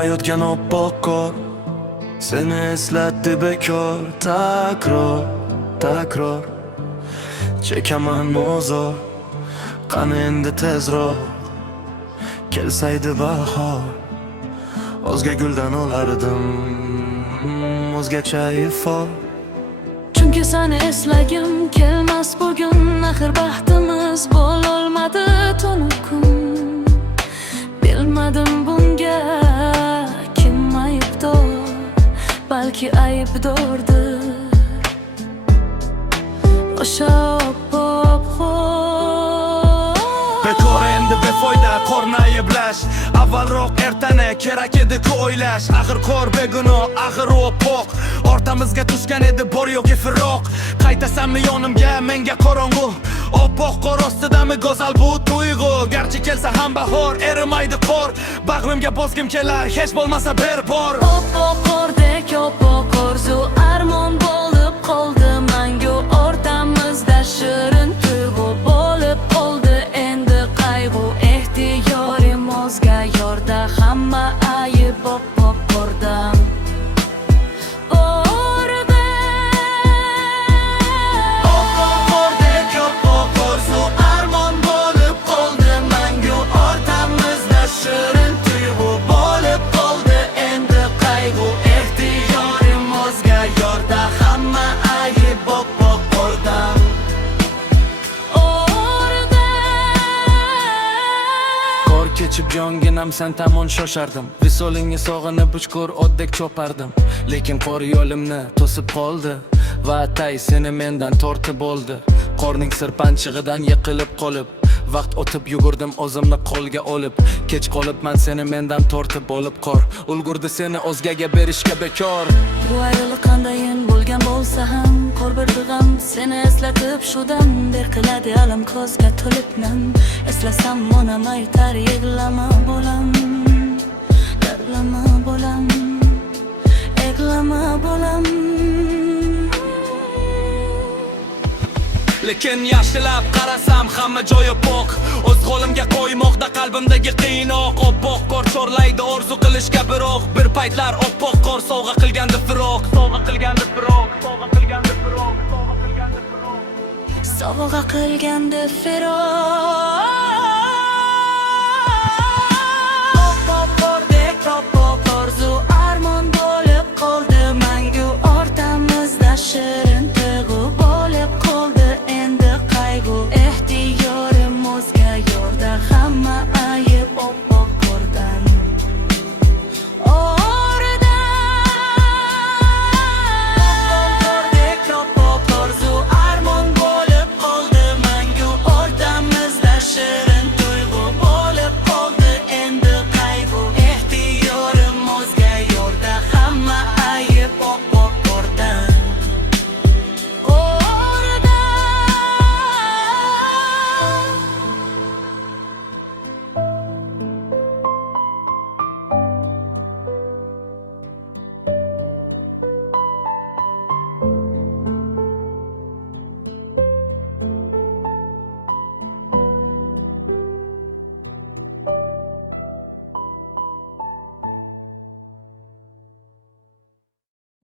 Yonmayotgan oppoq qor seni eslatdi bekor. Takror, takror chekaman ozor. Qani endi tezroq kelsaydi bahor. O'zga guldan olardim, o'zgacha ifor. Chunki seni eslagim kelmas bugun. Axir baxtimiz bo'lolmadi tunib kun. Bilmadim bunga kim aybdor, balki aybdordir o'sha oppoq qor. Bekor endi befoyda qorni ayblash. Avvalroq ertani kerak edi-ku o'ylash. Axir qor begunoh, axir oppoq. Ortamizga tushgan edi bor yo'q firoq. Qaytasanmi yonimga, menga qorong'u. Oppoq qor ostidami go'zal bu tuyg'u. Garchi kelsa ham bahor, erimaydi qor. Bag'rimga bosgim kelar, hech bo'lmasa ber bor. Oppoq qordek oppoq orzu armon bo'lib qoldi mangu. O'rtamizda shirin tuyg'u bo'lib qoldi endi qayg'u. Ehtiyorim o'zga yorda, hamma ayib oppoq qordan. Kechib jonginam sen tamon shoshardim. Visolingni sog'inib uchqur oddek chopardim. Lekin qor yo'limni to'sib qoldi va tay seni mendan tortib oldi. Qorning sirpanchig'idan yiqilib qolib, vaqt o'tib yugurdim o'zimni qo'lga olib. Kech qolibman seni mendan tortib olib qor. Ulgurdi seni o'zgaga berishga bekor. Bu ayriliq qandayin bo'lgan bo'lsa ham qor bir g'am seni eslatib shu dam qiladi alam ko'zga to'lib nam. Eslasam onam aytar yig'lama bolam, yig'lama bolam, yig'lama bolam. Lekin yaxshilab qarasam hamma joyi poq. O'z qo'limga qo'ymoqda qalbimdagi qiynoq. Oppoq qor chorlaydi orzu qilishga biroq. Bir paytlar oppoq qor sovg'a qilgandi firoq. Sovg'a qilgandi firoq, sovg'a qilgandi firoq, sovg'a qilgandi firoq. Sovg'a qilgandi firoq.